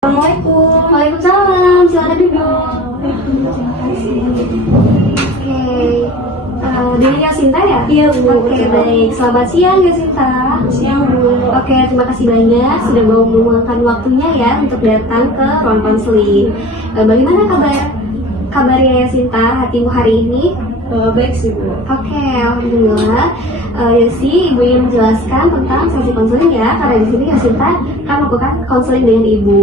Assalamualaikum. Waalaikumsalam, silakan duduk. Dari Yasinta ya? Iya, Bu. Oke, baik. Selamat siang Yasinta. Siang, Bu. Oke, terima kasih banyak sudah mau meluangkan waktunya ya untuk datang ke ruang konseling. Bagaimana kabarnya Yasinta hatimu hari ini? Baik sih, Bu. Oke, alhamdulillah. Yosi, Ibu ingin menjelaskan tentang sesi konseling ya, karena di sini Yasinta akan melakukan konseling dengan Ibu.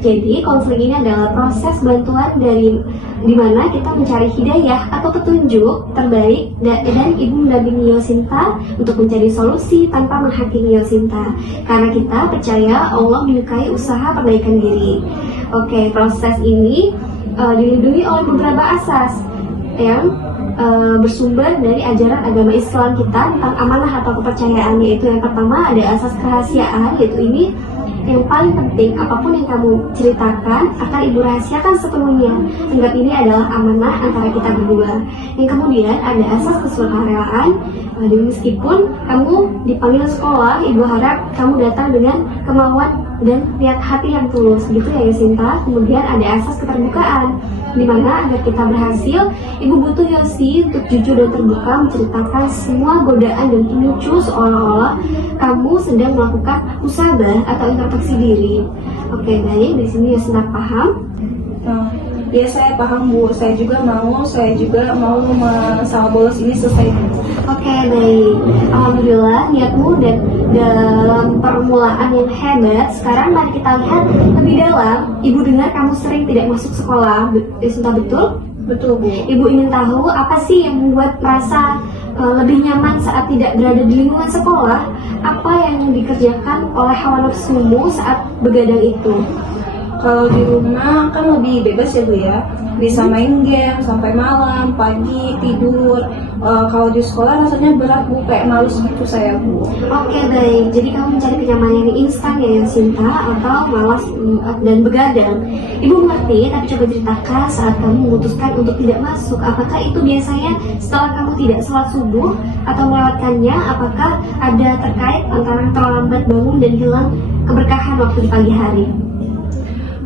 Jadi, konseling ini adalah proses bantuan dari di mana kita mencari hidayah atau petunjuk terbaik dan Ibu mendampingi Yasinta untuk mencari solusi tanpa menghakimi Yasinta. Karena kita percaya Allah menyukai usaha perbaikan diri. Oke, proses ini dilindungi oleh beberapa asas yang bersumber dari ajaran agama Islam kita tentang amanah atau kepercayaan, yaitu yang pertama ada asas kerahasiaan, yaitu ini yang paling penting, apapun yang kamu ceritakan akan Ibu rahasiakan sepenuhnya. Anggap ini adalah amanah antara kita berdua. Yang kemudian ada asas kesukarelaan, meskipun kamu dipanggil sekolah, Ibu harap kamu datang dengan kemauan dan niat hati yang tulus, gitu ya Yasinta. Kemudian ada asas keterbukaan, di mana agar kita berhasil, Ibu butuh Yosi untuk jujur dan terbuka menceritakan semua godaan dan pemicu seolah-olah kamu sedang melakukan musabah atau introspeksi diri. Oke, baik. Di sini Yasinta paham? Ya, saya paham, Bu. Saya juga mau masalah bolos ini selesai, Bu. Oke, baik. Alhamdulillah niatmu dan dalam permulaan yang hebat. Sekarang mari kita lihat lebih dalam. Ibu dengar kamu sering tidak masuk sekolah. Yasinta, betul? Betul, Bu. Ibu ingin tahu apa sih yang membuat merasa lebih nyaman saat tidak berada di lingkungan sekolah? Apa yang dikerjakan oleh hawa nafsumu saat begadang itu? Kalau di rumah kan lebih bebas ya, Bu ya. Bisa main game sampai malam, pagi tidur. Kalau di sekolah rasanya berat, Bu, kayak males gitu saya, Bu. Oke, baik. Jadi kamu mencari kenyamanan yang instan ya Yasinta, atau malas dan begadang. Ibu mengerti, tapi coba ceritakan saat kamu memutuskan untuk tidak masuk. Apakah itu biasanya setelah kamu tidak sholat subuh atau melewatkannya? Apakah ada terkait antara terlambat bangun dan hilang keberkahan waktu di pagi hari?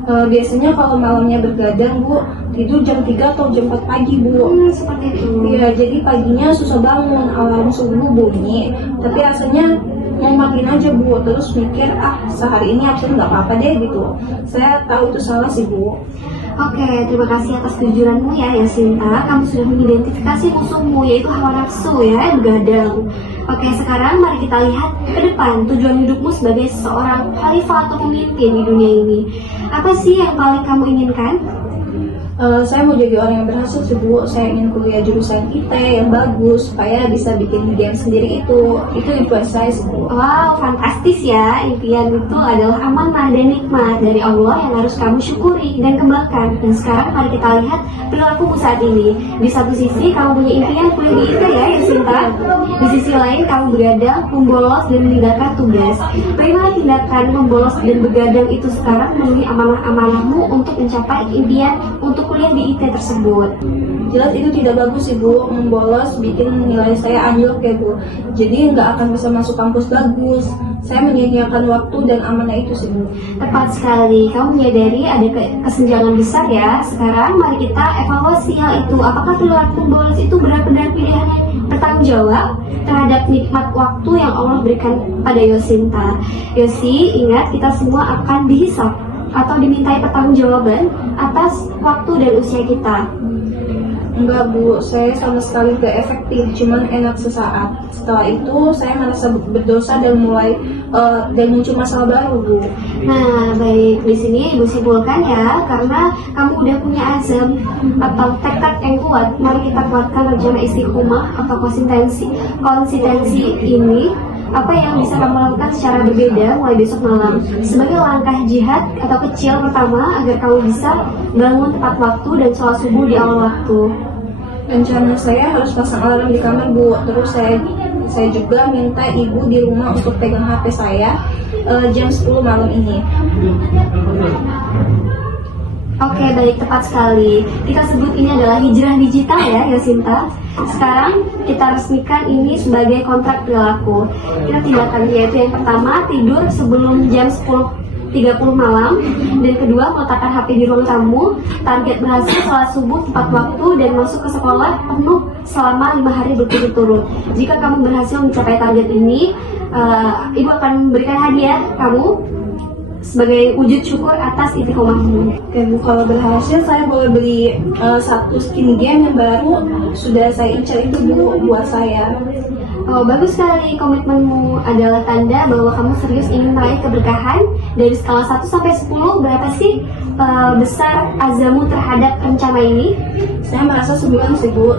Biasanya kalau malamnya bergadang, Bu, tidur jam 3 atau jam 4 pagi, Bu. Seperti itu. Iya, jadi paginya susah bangun, alarm subuh bunyi. Tapi rasanya mau matiin aja, Bu. Terus mikir, sehari ini absen nggak apa-apa deh gitu. Saya tahu itu salah sih, Bu. Oke, terima kasih atas kejujuranmu ya Yasinta. Kamu sudah mengidentifikasi musuhmu, yaitu hawa nafsu ya, begadang. Oke, sekarang mari kita lihat ke depan tujuan hidupmu sebagai seorang khalifah atau pemimpin di dunia ini. Apa sih yang paling kamu inginkan? Saya mau jadi orang yang berhasil sih, Bu. Saya ingin kuliah jurusan IT yang bagus supaya bisa bikin game sendiri itu impian saya sih, Bu. Wow, fantastis ya. Impian itu adalah amanah dan nikmat dari Allah yang harus kamu syukuri dan kembangkan. Dan sekarang mari kita lihat perilakumu saat ini. Di satu sisi kamu punya impian kuliah di IT ya Yasinta. Di sisi lain kamu begadang, membolos dan meninggalkan tugas. Bagaimana tindakan membolos dan begadang itu sekarang memenuhi amanah-amanahmu untuk mencapai impian untuk kuliah di IT tersebut? Jelas itu tidak bagus sih, Bu. Membolos bikin nilai saya anjlok ya, Bu. Jadi nggak akan bisa masuk kampus bagus. Saya menyia-nyiakan waktu dan amanah itu sih, Bu. Tepat sekali, kamu menyadari ada kesenjangan besar ya. Sekarang mari kita evaluasi hal itu. Apakah perilaku bolos itu benar-benar pilihan yang bertanggung jawab terhadap nikmat waktu yang Allah berikan pada Yasinta? Yosi, ingat kita semua akan dihisap atau dimintai pertanggungjawaban atas waktu dan usia kita. Enggak, Bu, saya sama sekali gak efektif, cuman enak sesaat. Setelah itu saya merasa berdosa dan muncul masalah baru, Bu. Nah, baik, di sini Ibu simpulkan ya, karena kamu udah punya azam atau tekad yang kuat. Mari kita kuatkan rencana istiqomah atau konsistensi ini. Apa yang bisa kamu lakukan secara berbeda mulai besok malam sebagai langkah jihad atau kecil pertama agar kamu bisa bangun tepat waktu dan sholat subuh di awal waktu. Rencana saya harus pasang alarm di kamar, Bu. Terus saya juga minta ibu di rumah untuk pegang HP saya jam 10 malam ini. Oke, baik, tepat sekali. Kita sebut ini adalah hijrah digital ya Yasinta. Sekarang kita resmikan ini sebagai kontrak perilaku. Kita tindakan yaitu yang pertama, tidur sebelum jam 10 30 malam. Dan kedua, meletakkan HP di ruang tamu. Target berhasil sholat subuh tepat waktu dan masuk ke sekolah penuh selama 5 hari berturut-turut. Jika kamu berhasil mencapai target ini, ibu akan memberikan hadiah kamu sebagai wujud syukur atas istiqomahmu. Oke Bu, kalau berhasil saya boleh beli satu skin game yang baru, sudah saya incar itu Bu buat saya. Oh, bagus sekali, komitmenmu adalah tanda bahwa kamu serius ingin meraih keberkahan. Dari skala 1 sampai 10, berapa sih besar azammu terhadap rencana ini? Saya merasa 9 sih Bu,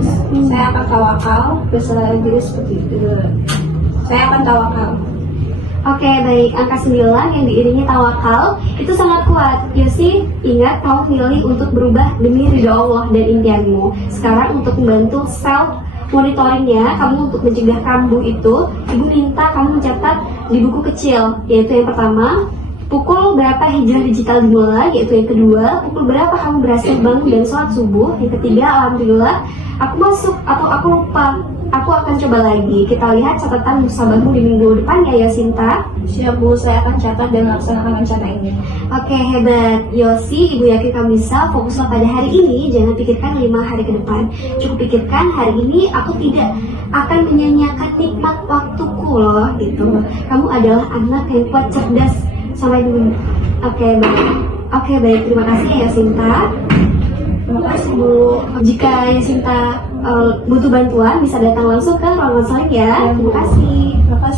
saya akan tawakal, bahasa Inggris seperti itu. Saya akan tawakal. Oke, baik. Angka 9 yang diiringi tawakal itu sangat kuat. Yosi, ingat kamu milih untuk berubah demi ridho Allah dan impianmu. Sekarang untuk membantu self monitoringnya, kamu untuk mencegah kambuh itu, ibu minta kamu mencatat di buku kecil, yaitu yang pertama, pukul berapa hijrah digital dimulai, yaitu yang kedua, pukul berapa kamu berhasil bangun dan sholat subuh, yang ketiga, alhamdulillah, aku masuk atau aku lupa, aku akan coba lagi. Kita lihat catatan musabahmu di minggu depan ya Yosinta. Siap Bu, saya akan catat dan laksanakan rencana ini. Oke, hebat Yosi, ibu yakin kamu bisa. Fokuslah pada hari ini, jangan pikirkan 5 hari ke depan. Cukup pikirkan hari ini aku tidak akan menyanyiakan nikmat waktuku loh, gitu. Kamu adalah anak yang kuat, cerdas, sampai dulu. Oke, baik. Oke, baik, terima kasih ya Yosinta. Terima kasih Bu. Jika Yosinta butuh bantuan, bisa datang langsung ke ruang konseling ya. Terima kasih. Terima kasih.